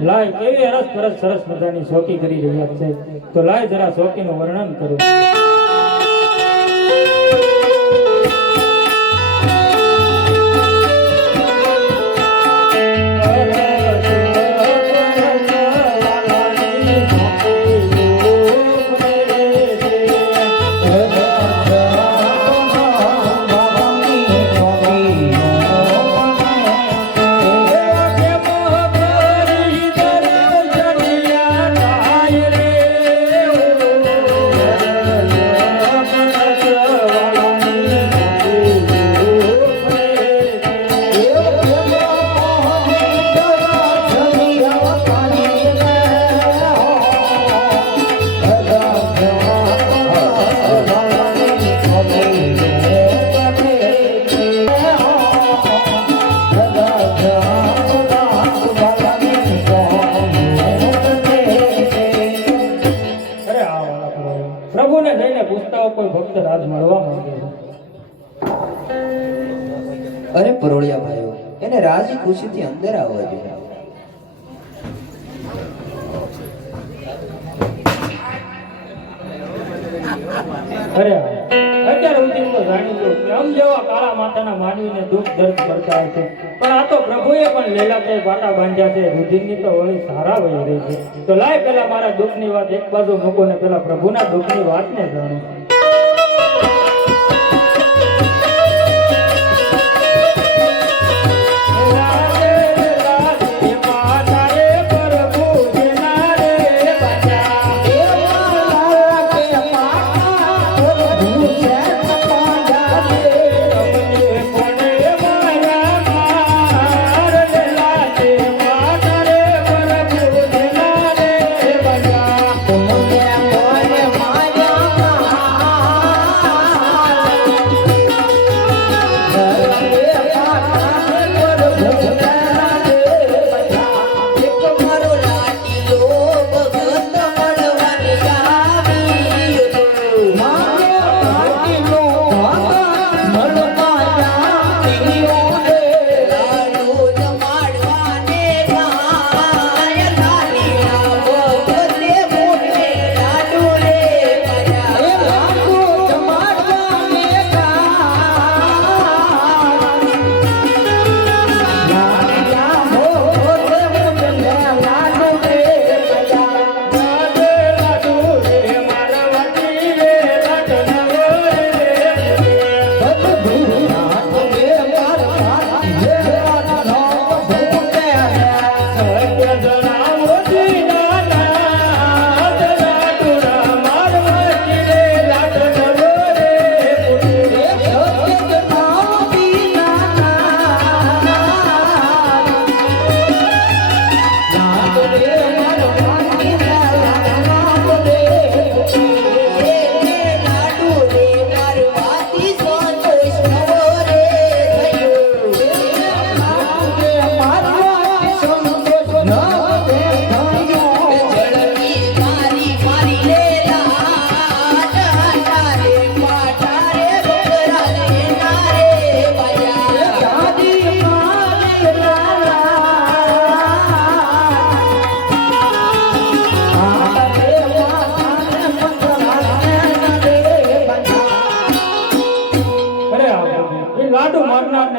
લાય કેવી સરસ મજાની શોકી કરી રહ્યા છે તો લાય જરા શોકીનું વર્ણન કરું પ્રભુને જઈને પૂછતા કોઈ ભક્ત રાજ મળવા માંગે અરે પરોળિયા ભાઈઓ એને રાજી ખુશીથી અંદર આવવા દો અરે અત્યારે સુધી તો જાણી લો કે આમ જેવા કાળા માતાના માનવીને દુઃખ દર્દ કરતા હોય છે પણ આ તો પ્રભુએ પણ લેલાતે પાટા બાંધ્યા છે રુધિરની તો વળી સારા વહી રહી છે તો લાય પેલા મારા દુઃખની વાત એક બાજુ મૂકો ને પેલા પ્રભુના દુઃખની વાતને જાણો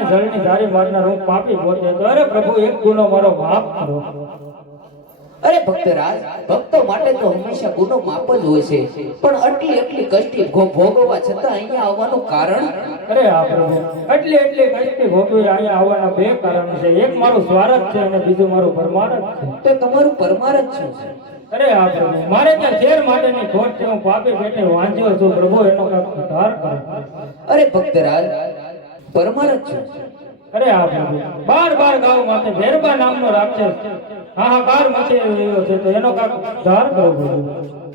જળની ધારી મારનાર હું પાપી પોતે તો અરે પ્રભુ એક ગુનો મારો માફ કરો અરે ભક્તરાજ ભક્તો માટે તો હંમેશા ગુનો માપ જ હોય છે પણ આટલી કષ્ટી ભોગવવા છતાં અહીંયા આવવાનું કારણ અરે આ પ્રભુ આટલી કષ્ટી ભોગવી અહીંયા આવવાના બે કારણ છે એક મારું સ્વાર્થ છે અને બીજું મારું પરમાર્થ છે તો તમારું પરમાર્થ શું છે અરે આ પ્રભુ મારે ત્યાં ઝેર માટેની ખોટ છે હું પાપી પેટે વાંચ્યો છું પ્રભુ એનો કાંઈક ઉદ્ધાર કરો અરે ભક્તરાજ પરમાર્થ છે અરે આ પ્રભુ બાર ગાવ માથે ભેરબા નામનો રાક્ષસ હાહાકાર મચી રહ્યો છે તો એનો કાંઈક ઉદ્ધાર કરો પ્રભુ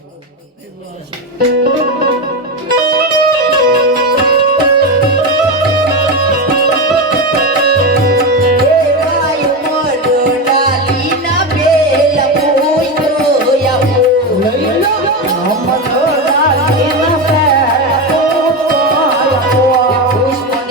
પુષ્પ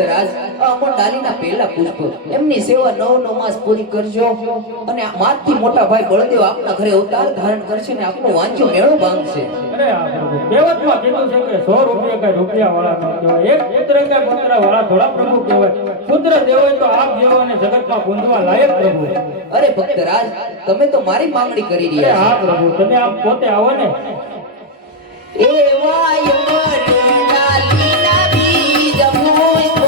ભક્તરાજ અમર ડાલીના પહેલા પુષ્પ એમની સેવા 9 માસ પૂરી કરજો અને આ માથી મોટા ભાઈ બળદેવ આપના ઘરે અવતાર ધારણ કરશે ને આપનો વાંચો મેળો બાંધશે. અરે આ પ્રભુ કહેવતમાં કીધું છે કે 100 રૂપિયા કઈ રૂપિયા વાળા ન કહેવાય, એક પુત્ર કે પુત્ર વાળા થોડા પ્રભુ કહેવાય. પુત્ર દેવો તો આપ જેવો અને જગતમાં પૂંજવા લાયક પ્રભુ. અરે ભક્તરાજ તમે તો મારી માંગણી કરી અરે રહ્યા હા પ્રભુ તમે આપ પોતે આવો ને. એવા યમન ડાલીના બીજ પુષ્પ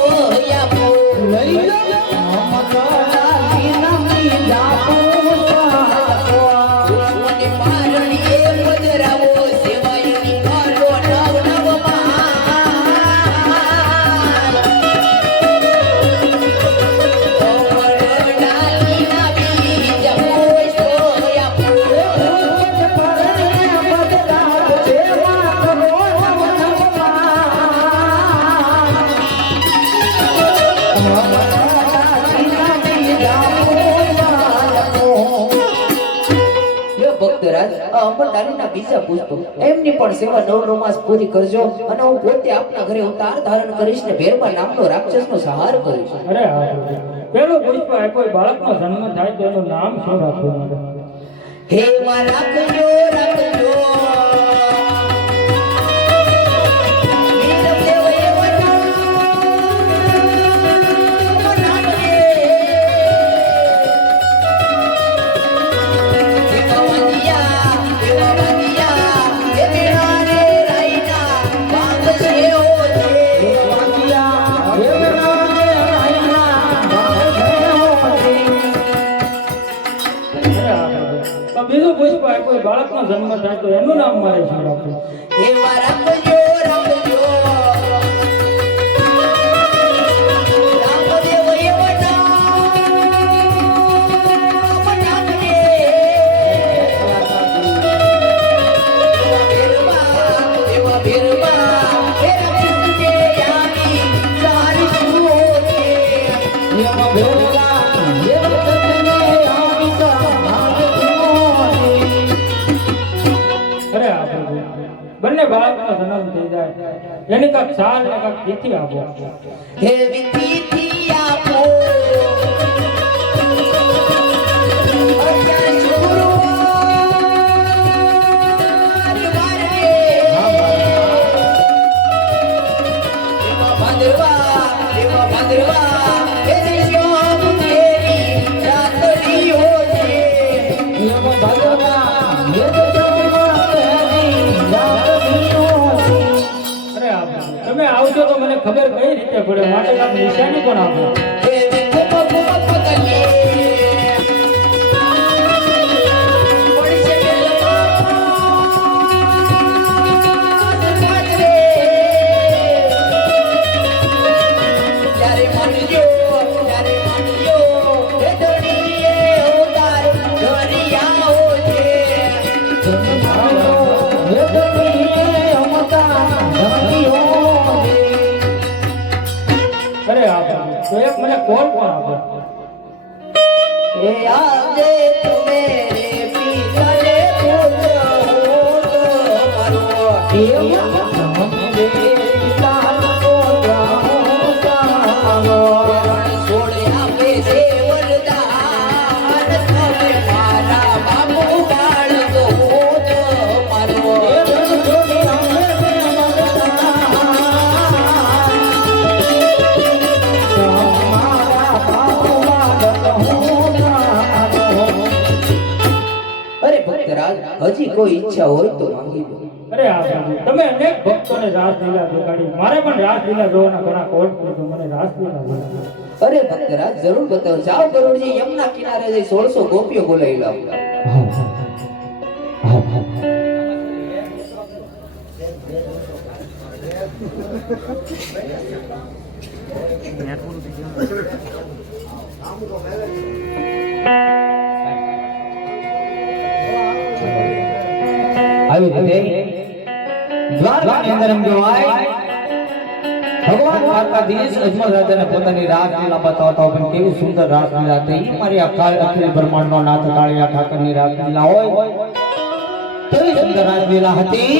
આપો લઈ લો ડાલીના બીજ આપો મને મારણીએ પધરાવો સેવાયની પાલો નવ નવ માર ડાલીના બીજ પુષ્પ આપો ભક્તરાજ અમર ડાલીના બીજા પુષ્પ એમની પણ સેવા 9 માસ પૂરી કરજો અને હું પોતે આપના ઘરે અવતાર ધારણ કરીશ ને ભેરબા નામનો રાક્ષસનો સંહાર કરીશ. અરે હા પ્રભુ પેલું પુષ્પ કોઈ બાળકનો જન્મ થાય તો એનું નામ શું રાખવું? હે માં રાખજો રાખજો વીરદેવ એવો નામ રાખજે. એવા વાંધિયા એ મેળાને રાઈના વાંગશે ઓજે. અરે હા પ્રભુ તો બીજું પુષ્પ કોઈ બાળકનો જન્મ થાય તો એનું નામ મારે શું રાખવું? એવા રાખજો રાખજો રામદેવ એવો નામ રાખજે. એવા ભેરવા હે રાખજે યાની સારી સુઓજે. એવા ભેરવા હે રાખજે યાની સારી સુઓજે. અરે હા પ્રભુ બંને બાળકનો જન્મ થઈ જાય એની કાંક સાર ને કાંક તિથિ આપો. હે વિધિ આપો અત્યારે શુક્રવાર વારે એવા ભાદરવા હે શ્યામ તેરી રાતડી હોજે. એવા ભાદરવા હે શ્યામ તેરી રાતડી હોજે. અરે હા પ્રભુ તમે આવજો તો મને ખબર કઈ રીતે પડે માટે કાંક નિશાની પણ આપો. હે વિખુપ ખુપ પગલે પડશે ત્યારે માનજો હે ધણીએ અવતાર ધરિયા હોજે. હે ધણીએ અવતાર ધરિયા હોજે. અરે હા પ્રભુ તો એક મને કોલ પણ આપો. એ આજે તુમે રે પીતલે પુત્ર હો તો મારો એવા રે પિતા પુત્ર હો તારો રણ છોડે આપે છે વરદાન તમે મારા બાપુ બાળ તો હો તો મારો રણ છોડે આપે છે વરદાન મારા બાપુ બાળ તો હો. અરે ભક્તરાજ હજી કોઈ ઈચ્છા હોય તો માંગી લો. અરે હા પ્રભુ તમે અનેક ભક્તોને રાસલીલા દેખાડી મારે પણ રાસલીલા જોવાના ઘણા કોલ છે મને રાસલીલા દેખાડી. અરે ભક્તરાજ જરૂર બતાવો. જાઓ ગરુડજી યમુના કિનારે જઈ 1600 ગોપીઓ બોલાવી લાવો. આવી રીતે દ્વારકાની અંદર એમ જોવાય ભગવાન દ્વારકાધીશ અજમલ રાજાને પોતાની રાસલીલા બતાવતા હોય પણ કેવી સુંદર રાસલીલા હતી. મારી અકાલ અખિલ બ્રહ્માંડનો નાથ કાળિયા ઠાકરની રાસલીલા હોય કેવી સુંદર રાસલીલા હતી.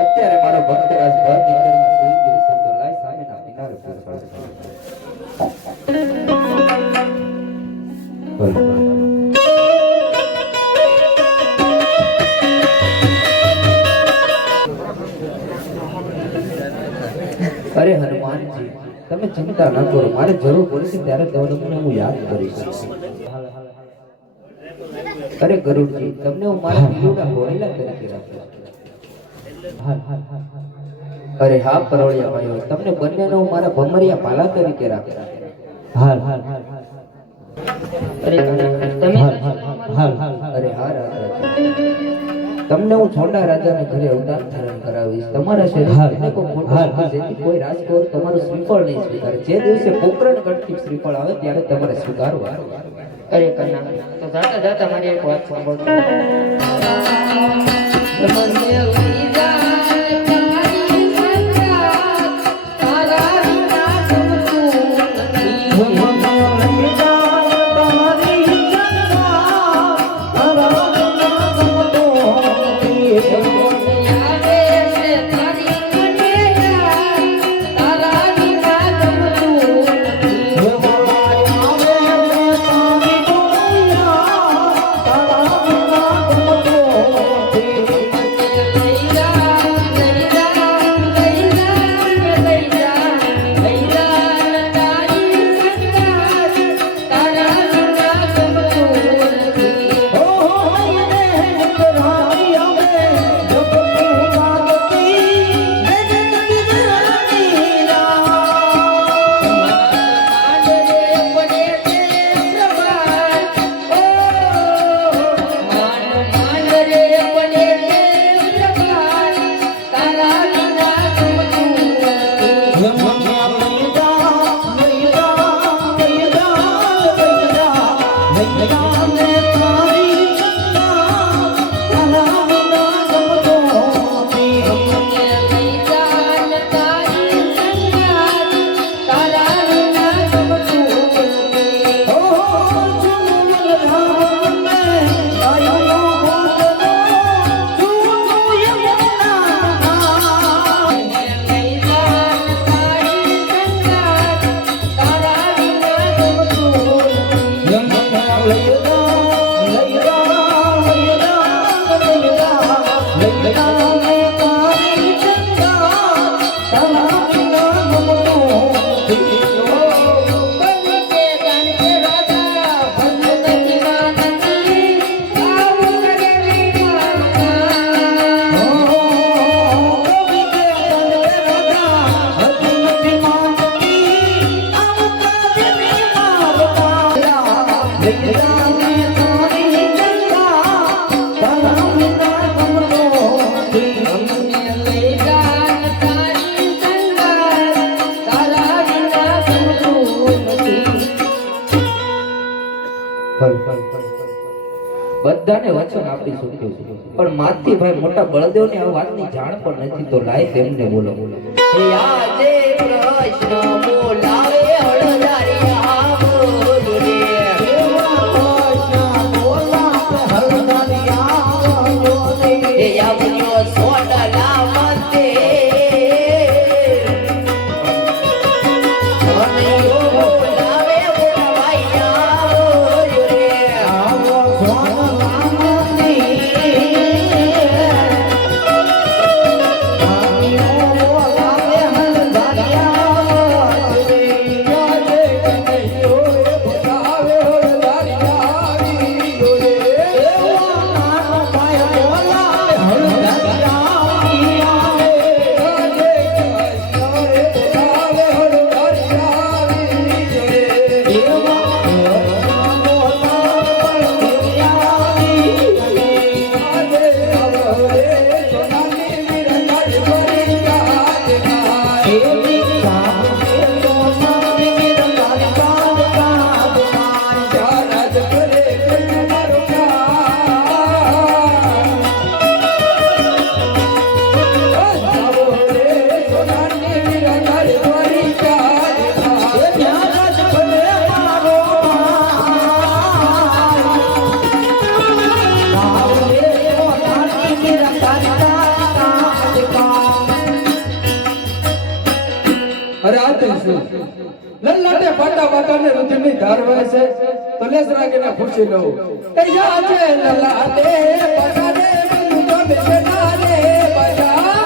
અત્યારે મારો ભક્તરાજ ભર નીકળમાં સૂઈ ગયો છે તો લાય સામેના કિનારે પૂછવા અરે હનુમાનજી તમે ચિંતા ન કરો મારે જરૂર પડશે ત્યારે તમને હું યાદ કરીશ અરે ગરુડજી તમને હું મારા પીલુડા ઘોડીલા તરીકે રાખું અરે હા પરોળિયા ભાઈઓ તમને બંનેને હું મારા ભમરિયા પાલા તરીકે રાખું અરે તમે અરે હા રાજા તમને હું છોટા રાજાને ઘરે અવતાર ધારણ કરાવીશ તમારા શરીરને કોઈ ખોટું નથી, જેથી કોઈ રાજકૌર તમારું શ્રીફળ નહીં સ્વીકારે. જે દિવસે પોકરણ ગઢથી શ્રીફળ આવે ત્યારે તમારે સ્વીકારવા. અરે કન્યા તો જાતા જાતા મારી એક વાત સાંભળજો. બધાને વચન આપી શક્યો છે પણ માથી ભાઈ મોટા બળદેવને આ વાતની જાણ પણ નથી તો લાય તેમને બોલો આજે કૃષ્ણ બોલાવે હળદારિયા બોલ રે કૃષ્ણ બોલાવે હળદારિયા બોલ રે એ આવ્યો સોડલા મતે મને બોલાવે બોલાવાયા બોલ રે આવો લલ્લાટે પાટા પાટાને રુધિરની ધાર વહે છે તો લેસ રાખીને ખુશી લઉં એ યા છે લલ્લાટે પાટાને બંધો બેસના રે બજા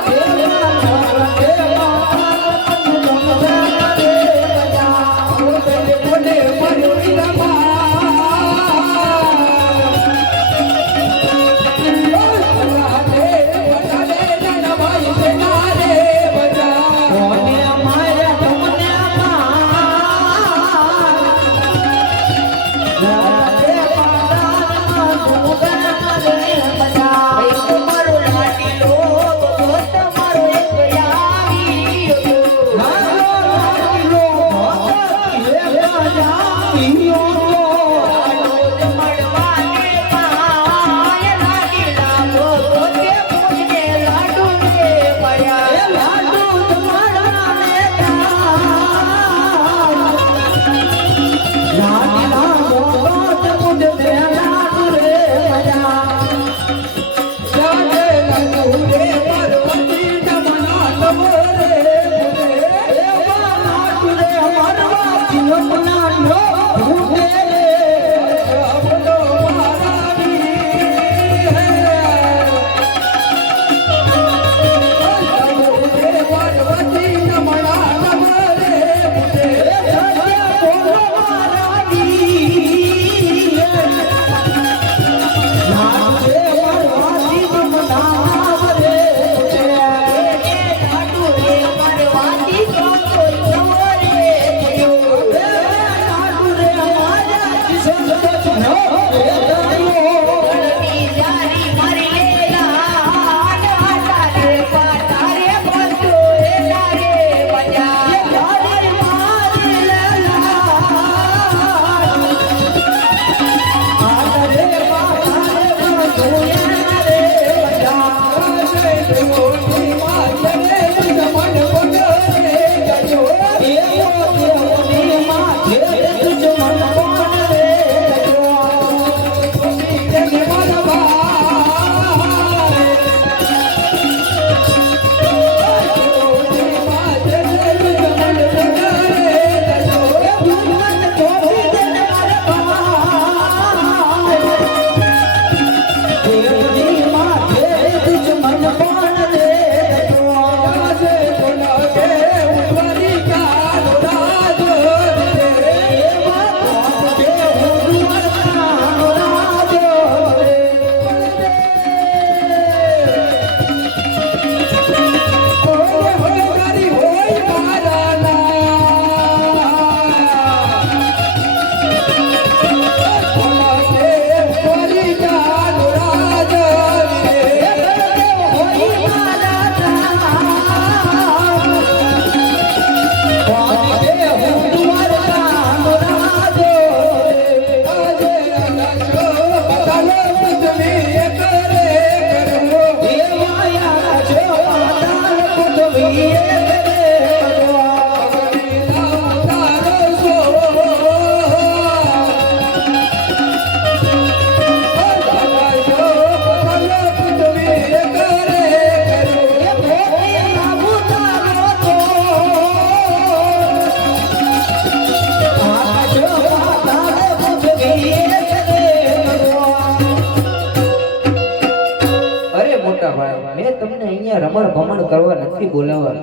મોટા ભાઈ મેં તમને અહીંયા રમણ ભમણ કરવા નથી બોલાવવા.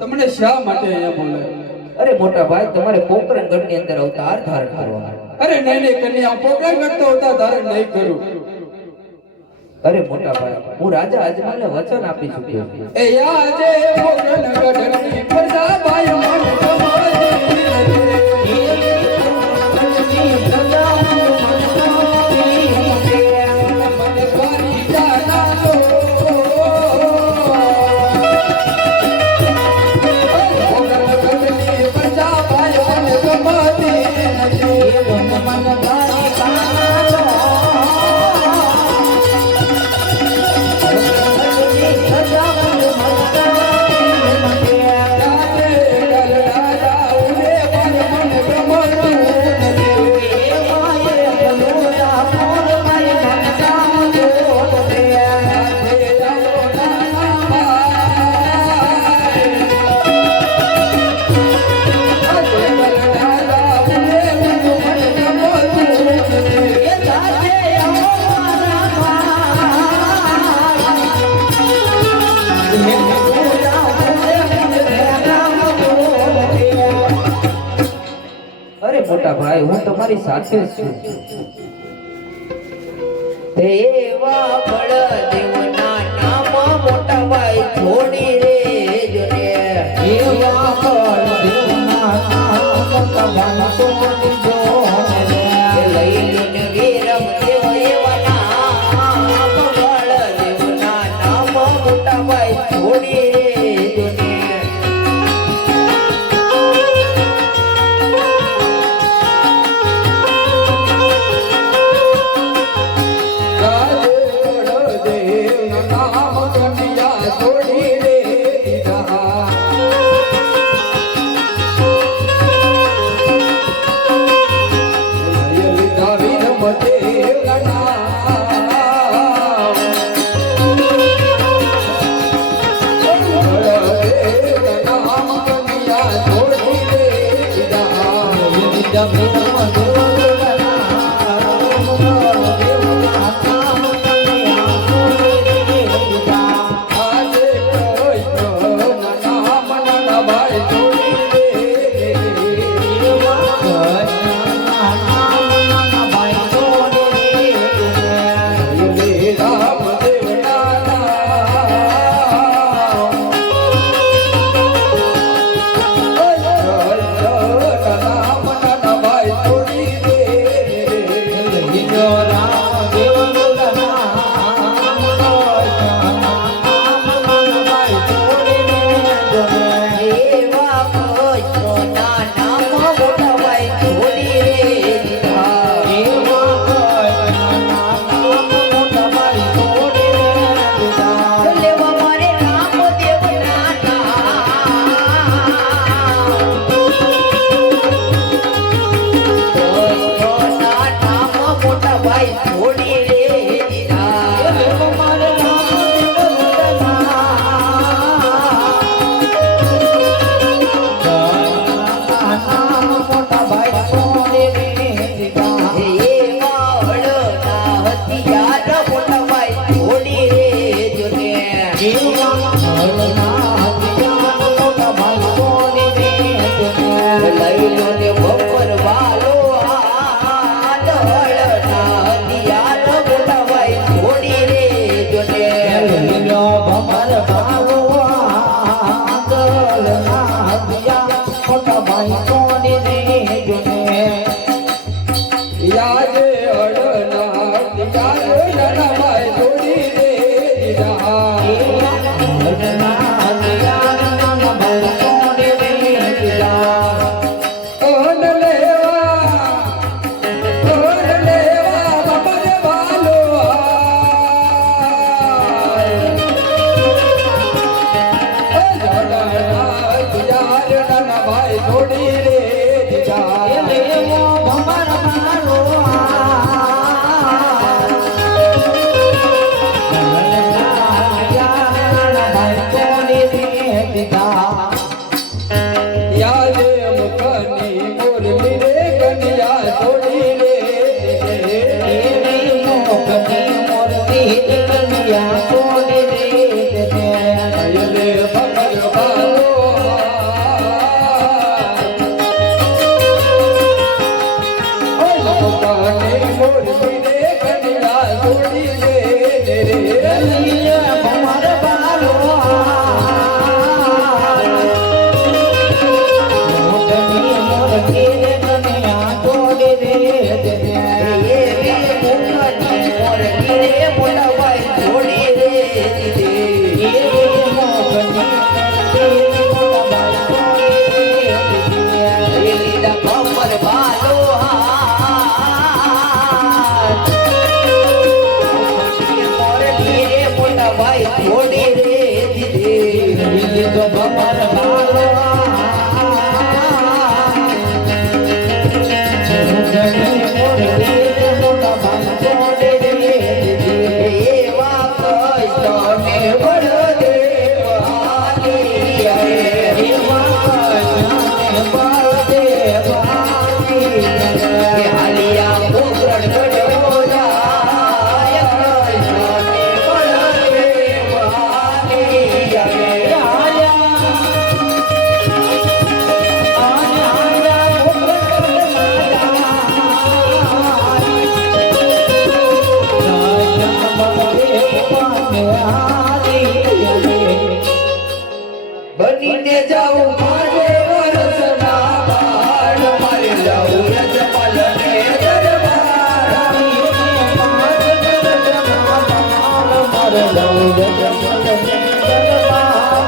તમને શા માટે અહીંયા બોલાય? અરે મોટા ભાઈ તમારે પોકરણગઢની અંદર અવતાર ધારણ કરવાનો. અરે નહીં નહીં કન્યા, પોકરણ કરતો હોતા ધારણ નહીં કરું. અરે મોટા ભાઈ હું રાજા અજમલને વચન આપી ચૂક્યો છું. એ આજે પોકરણ ગઢની પ્રજા ભાઈ મન મોટા ભાઈ હું તમારી સાથે જ છું. દેવા બળદેવના નામ મોટા ભાઈ છોડી રે જોને. દેવા બળદેવના નામ મોટા ભાઈ છોડી જોને. લઈ લો વીરમ દેવ એવા નામ બળદેવના નામ મોટા ભાઈ છોડી રે જોને.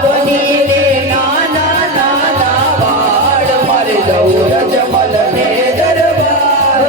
બનીને નાના નાના વાળ મારે જવું રજમલ ને દરબાર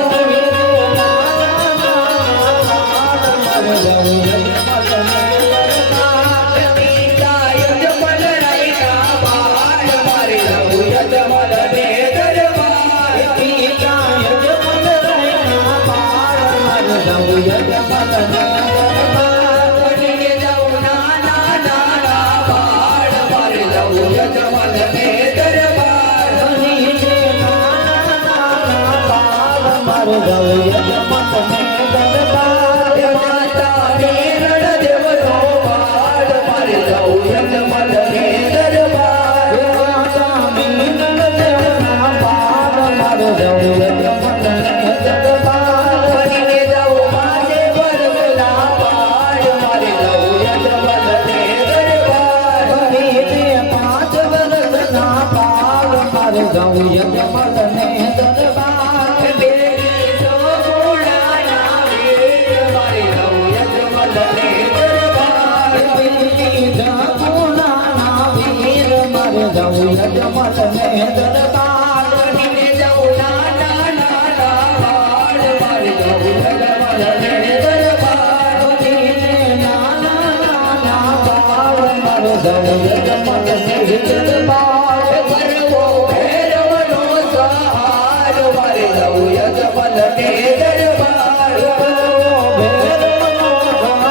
પિતા યજમલ રાયના વાળ મારે જવું રજમલ ને દરબાર પિતા યજમલ રાયના વાળ મારે જવું રજમલ ને દરબાર બનીને જવું નાના નાના વાળ મારે જવું રજમલ ને દરબાર બનીને નાના નાના વાળ મારે જવું રજમલ ને દરબાર માતા મેરડ દેવનો વાળ મારે જવું રજમલ ને દરબાર માતા મેરડ દેવના વાળ મારે જવું રજમલ ને દરબાર બનીને જવું માથે વરસના વાળ મારે જવું રજમલ ને દરબાર બનીને 5 વરસના વાળ મારે જવું રજમલ ને દરબાર બેરી સોગુણાના વીર મારે જવું રજમલ ને દરબાર બેરી સોગુણાના વીર મારે જવું રજમલ ને દરબાર બનીને જવું નાના નાના વાળ મારે જવું રજમલ ને દરબાર બનીને નાના નાના વાળ મારે જવું રજમલ ને દરબાર કરવો ભૈરવનો સહાર મારે જવું રજમલ ને દરબાર કરવો ભૈરવનો સહાર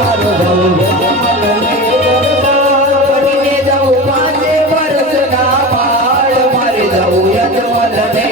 મારે જવું રજમલ ને દરબાર બનીને જવું 5 વર્ષના વાળ મારે જવું રજમલ ને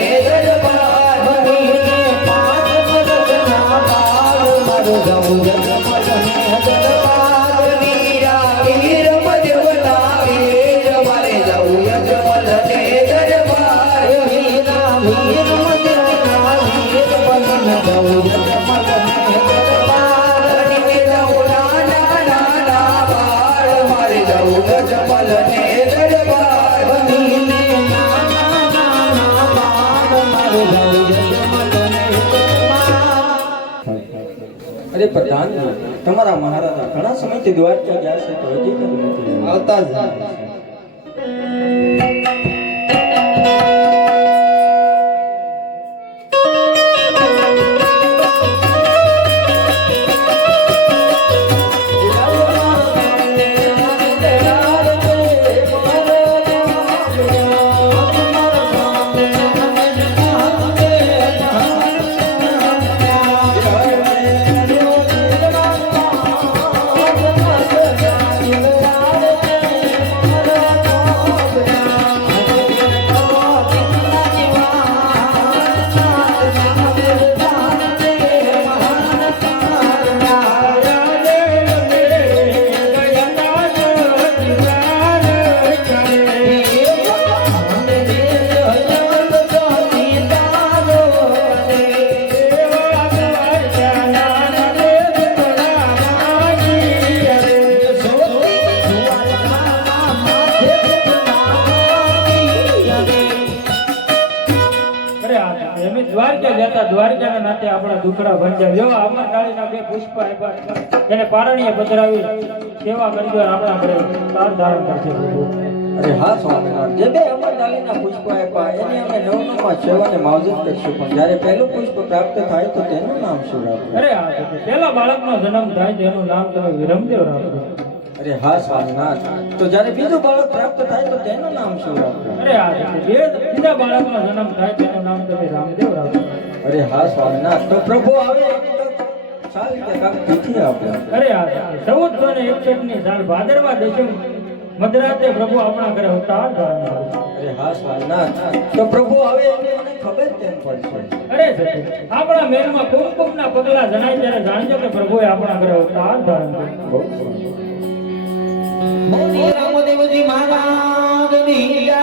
દરબાર બનીને 5 વર્ષના વાળ મારે જવું રજમલ ને દરબાર વીરા વીર મદેવના વીર મારે જવું રજમલ ને દરબાર વીરા વીર મદેવના વીર બનીને જવું રજમલ ને દરબાર બનીને જવું નાના નાના વાળ મારે જવું રજમલ ને દરબાર બનીને નાના નાના વાળ મારે જવું રજમલ ને દરબાર અરે પ્રધાનજી, તમારા મહારાજા ઘણા સમયથી દ્વારકા ગયા છે તો હજી કેમ નથી આવતા જ દ્વારકાના નાતે આપણા દુખડા ભંજાવ જેવા અમર કાળીના 2 પુષ્પ આપ્યા એને પારણીએ પધરાવી સેવા કરજો આપણા ઘરે તાર ધારણ કરશે પ્રભુ. અરે હા સ્વામિનારાયણ, જે 2 અમરદાલીના પુષ્પ આપ્યા એની અમે નવમાં સેવાને માવજત કરશું, પણ જ્યારે પહેલું પુષ્પ પ્રાપ્ત થાય તો તેનું નામ શું રાખવું? અરે હા, પહેલા બાળકનો જન્મ થાય તેનું નામ તમે વિરમદેવ રાખો. અરે હા સ્વામિનારાયણ, તો જ્યારે બીજું બાળક પ્રાપ્ત થાય તો તેનું નામ શું રાખવું? અરે હા, બીજા બાળકનો જન્મ થાય તેનું નામ તમે રામદેવ રાખો. અરે હા સ્વામિનારાયણ, તો પ્રભુ આવે એની તો સારી રીતે કામ તિથિ આપે. અરે હા, 1461 ની સાલ ભાદરવા દશમ મધરાતે પ્રભુ આપણા ઘરે અવતાર ધારણ કરે. અરે હા સ્વામિનારાયણ, તો પ્રભુ આવે એની મને ખબર કેમ પડશે? અરે સતી, આપણા મહેલમાં કુમકુમના પગલા જણાય ત્યારે જાણજો કે પ્રભુએ આપણા ઘરે અવતાર ધારણ કર્યો. બહુ સરસ. મોદી રામદેવજી મહારાજની જય.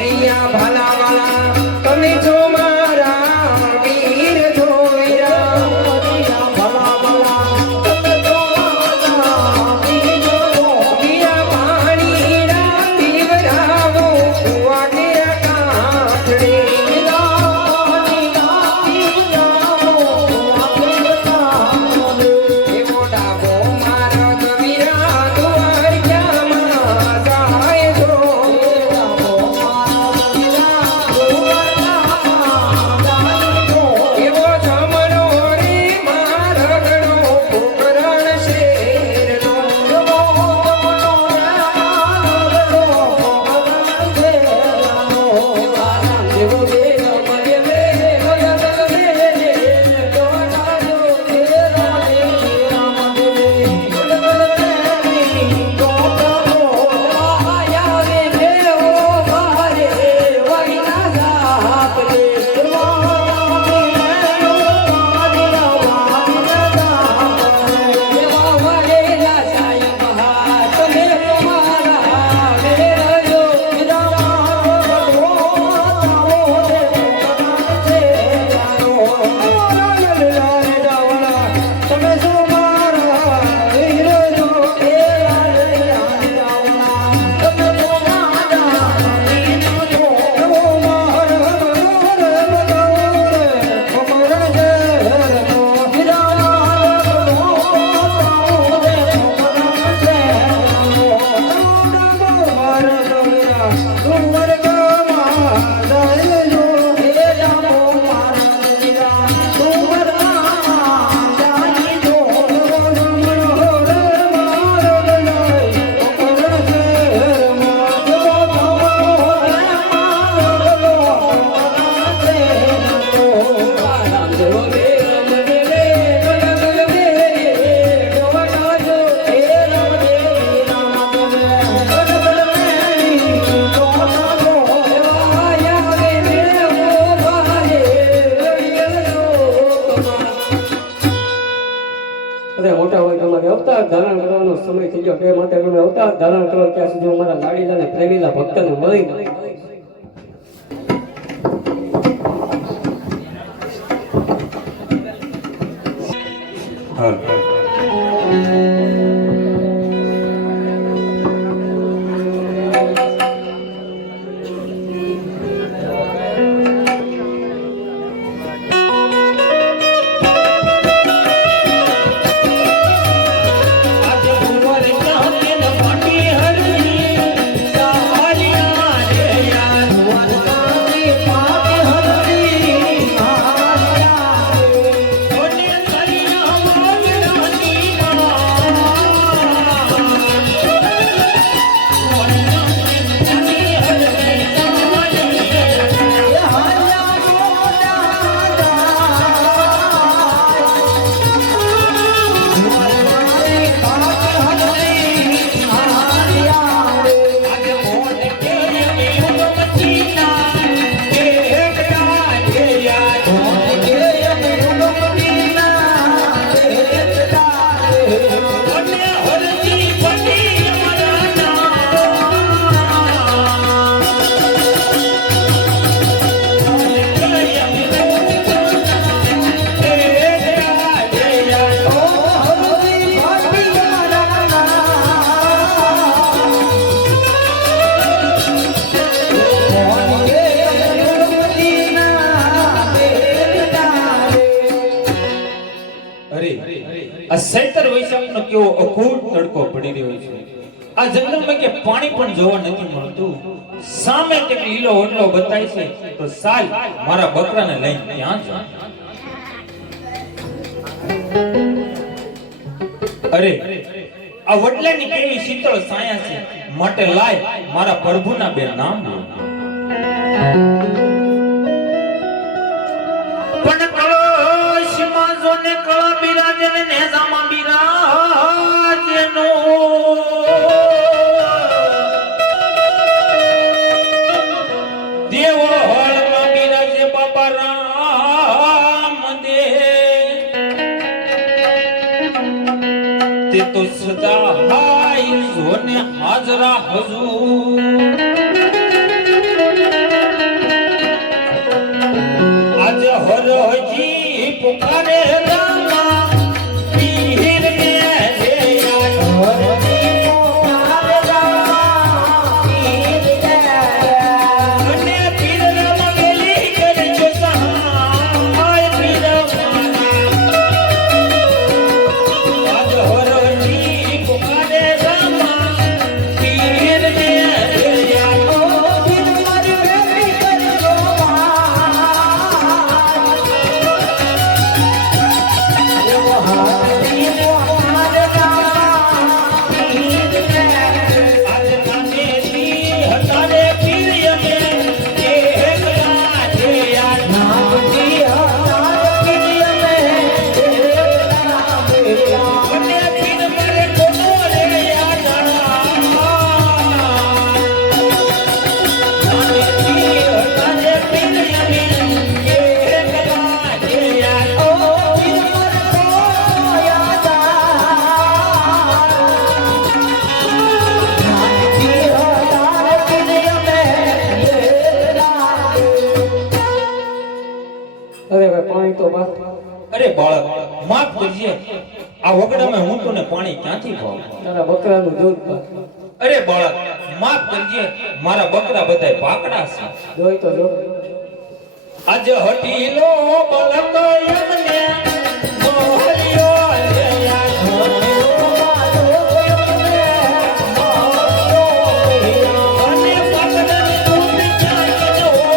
અરિયા ભાલા વાલા તમે છો મારા વીર જોયા અરિયા ભાલા વાલા તમે છો મારા વીર જોયા પાણી ના પીવરાવો વાટે કાંઠડે મોટા હોય તમારે અવતાર ધારણ કરવાનો સમય થઈ ગયો તે માટે તમે અવતાર ધારણ કરો ત્યાં સુધી અમારા લાડીલા ને પ્રેમીલા ભક્તને મળી આ સૈતર વૈશાખનો કેવો અખૂટ તડકો પડી રહ્યો છે. આ જંગલમાં કે પાણી પણ જોવા નથી મળતું. સામે કંઈક લીલો ઓટલો બતાય છે તો સાલ મારા બકરાને લઈને ત્યાં જાઉં. અરે આ વડલાની કેવી શીતળ છાયા છે, માટે લાય મારા પ્રભુના બે નામ લો. પણ કળશમાં જોને કળા બિરાજે ને નેજામાં બિરાજે નો દેવો હળમાં બિરાજે બાબા રામ દે તે તો સદા હાય જોને હાજરા હજૂર કરજે આ વગડામાં હું તને પાણી ક્યાંથી પાઉં તારા બકરાનું દૂધ પાક અરે બાળક માફ કરજે મારા બકરા બધાય પાકડા છે જોઈ તો જો આજ હટીલો બળક યમને મોહરિયો રે અને પાકડાની દૂધ ક્યાંથી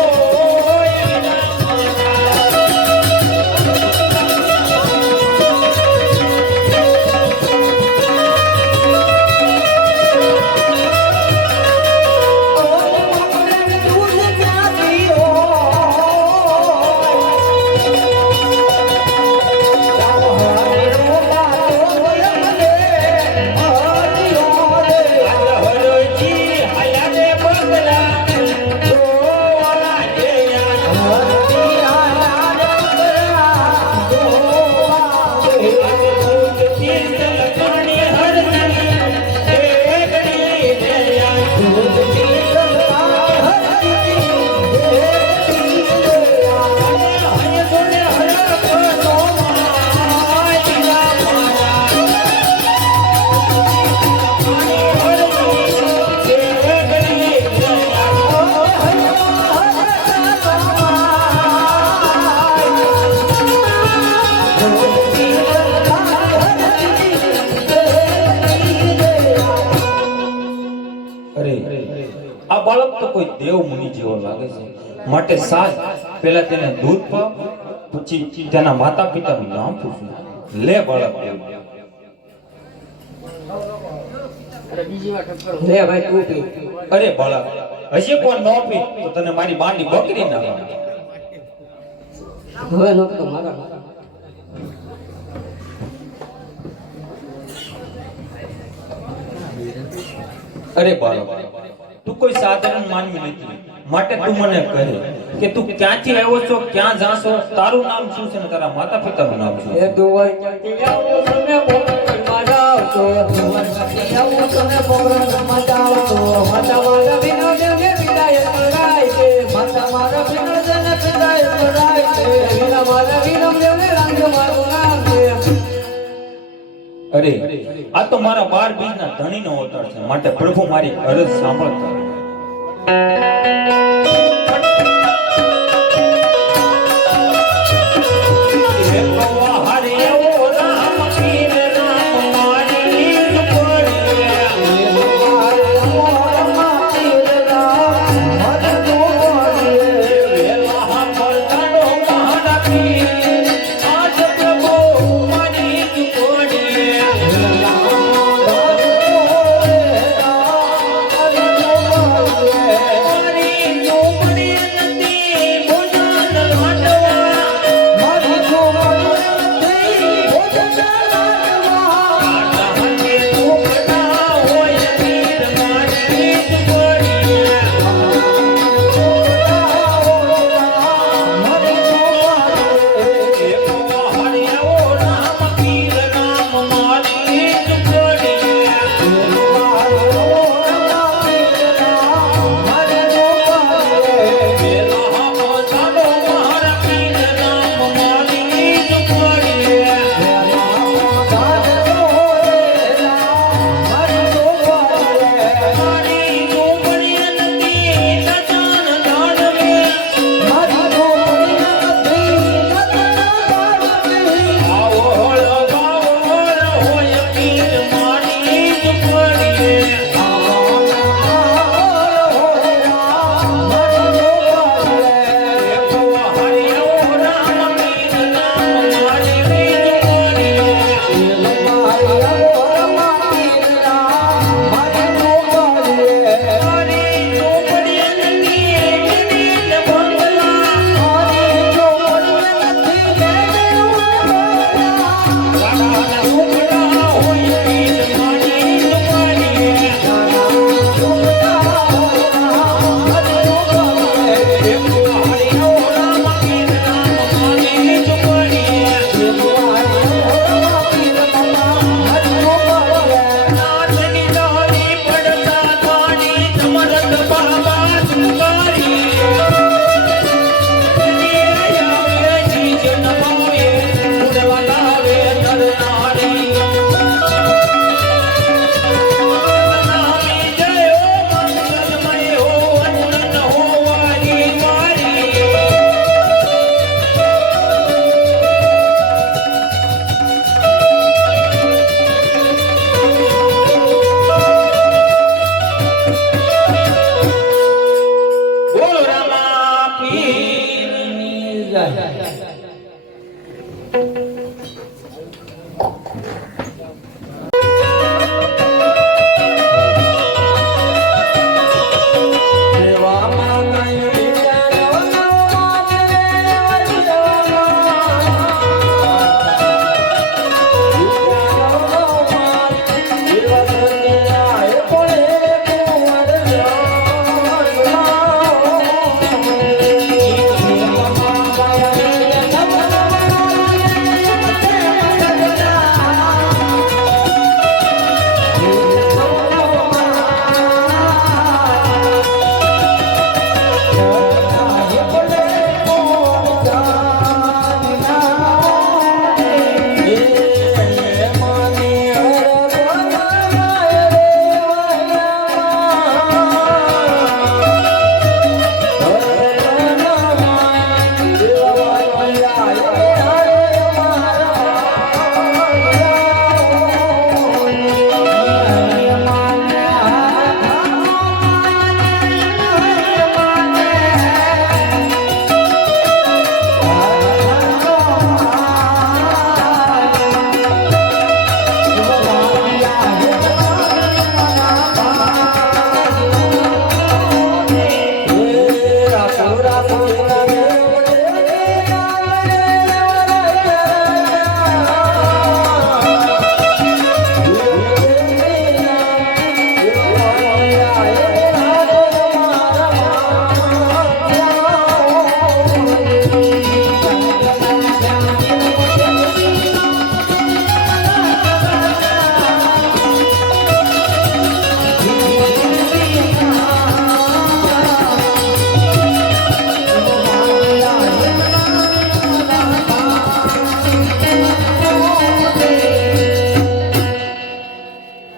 આ બાળક તો કોઈ દેવ મુનિ જેવો લાગે છે માટે સાજ પહેલા તેને દૂધ પાવ પછી તેના માતા પિતાનું નામ પૂછું લે બાળક લે ભાઈ તું પી અરે બાળક હજી કોઈ ન પી તો તને મારી બાંડી બકરી નાખે હવે નો તો મારા અરે બાળક તું કોઈ સાધારણ માનવી નથી માટે તું મને કહે કે તું ક્યાંથી આવ્યો છો ક્યાં જાશો તારું નામ શું છે ને તારા માતા પિતાનું નામ શું છે એ દુવાઈ ક્યાંથી આવો તમે પોકરણમાં જાવ છો દુવાઈ ક્યાંથી આવો તમે પોકરણમાં જાવ છો માતા મારા વિનોદને વિદાય કરાય છે માતા મારા વિનોદને વિદાય કરાય છે વિના મારા વિનોદને રંગ મારું નામ છે અરે આ તો મારા 12 બીજના ધણીનો અવતાર છે માટે પ્રભુ મારી અરજ સાંભળતા હરે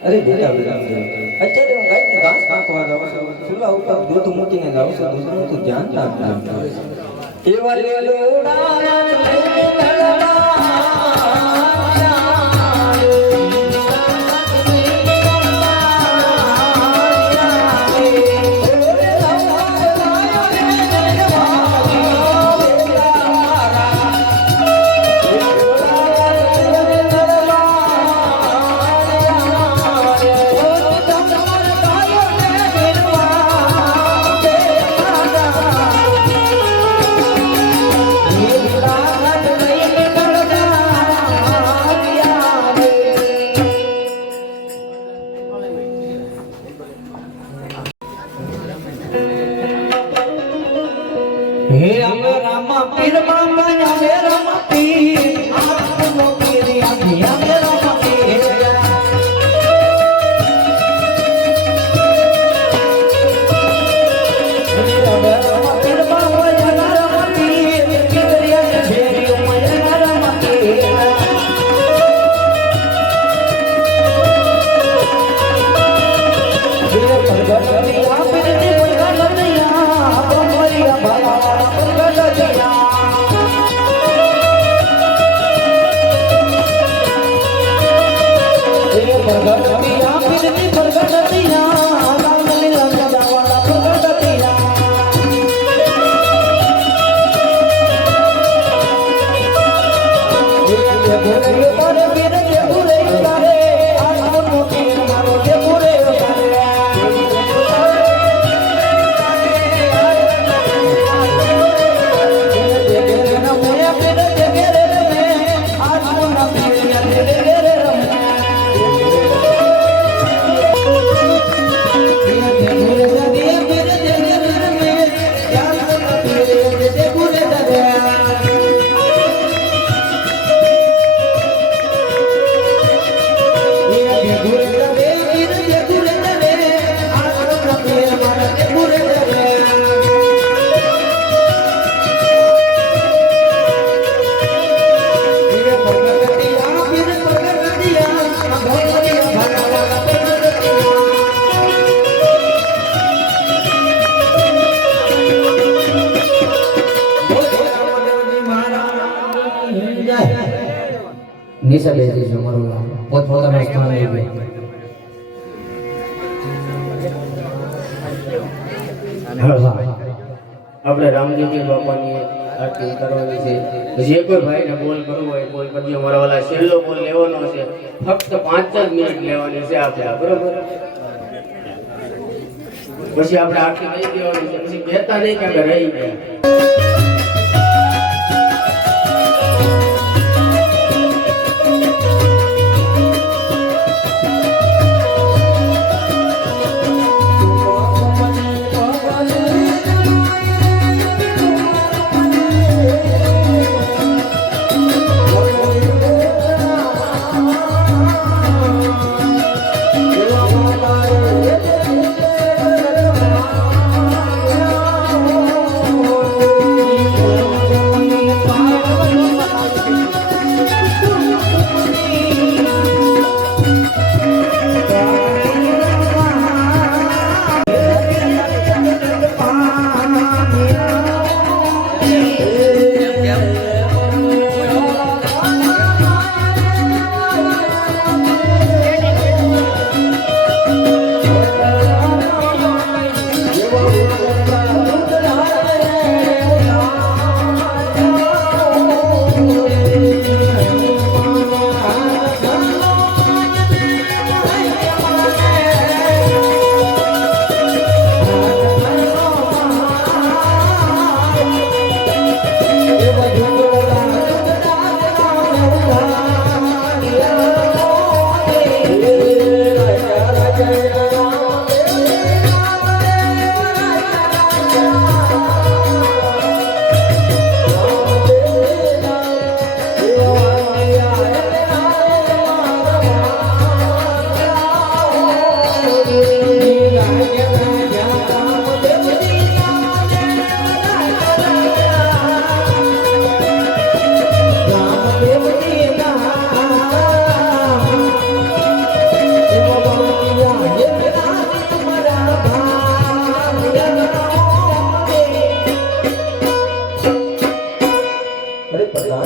અરે બેટા અત્યારે હું ગાયને ઘાસ કાપવા જાઉં છું ચૂલા ઉપર દૂધ મૂકીને જાઉં છું દૂધનું તું ધ્યાન રાખતા એવા હે અમે રામા પીર બાબા અમે રામા પીર આપનો પીર અમે રામા પીર નીચે બેસી છે મારું પોતપોતાનું સ્થાન લઈ આપણે રામજીજી બાપાની આરતી ઉતારવાની છે પછી એક ભાઈને બોલ કરવો હોય બોલ કરજો મારા વાલા છેલ્લો બોલ લેવાનો છે ફક્ત 5 જ મિનિટ લેવાની છે આપણે બરોબર પછી આપણે આરતી લઈ દેવાની છે પછી કહેતા નહીં કે અમે રહી ગયા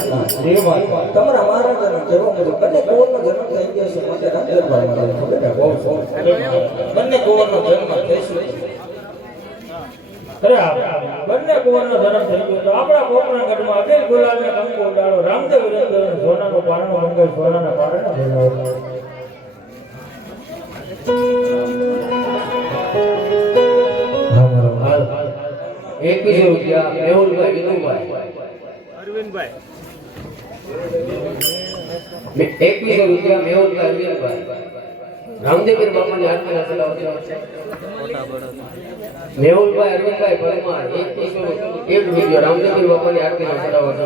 તમારા મહારાજાના કહેવા મુજબ બંને કુંવરનો જન્મ થઈ ગયો છે માટે રામ દરબારમાં ખબર ને બહુ બંને કુંવરનો જન્મ થઈ છે બંને કુંવરનો જન્મ થઈ ગયો તો આપણા પોકરણગઢમાં અબીલ ગુલાલ ને કંકુ ઉડાડો રામદેવ વિરેન્દ્ર સોનાનો પારણો મંગળ સોનાના પારણે બોલાવો. ₹21 મેહુલભાઈ વિનુભાઈ અરવિંદભાઈ ₹21 મેહુલભાઈ અરવિંદભાઈ રામદેવપીર બાપાની આરતીના સલાવત મેહુલભાઈ અરવિંદભાઈ પરમાર ₹21 રામદેવપીર બાપાની આરતીના સલાવત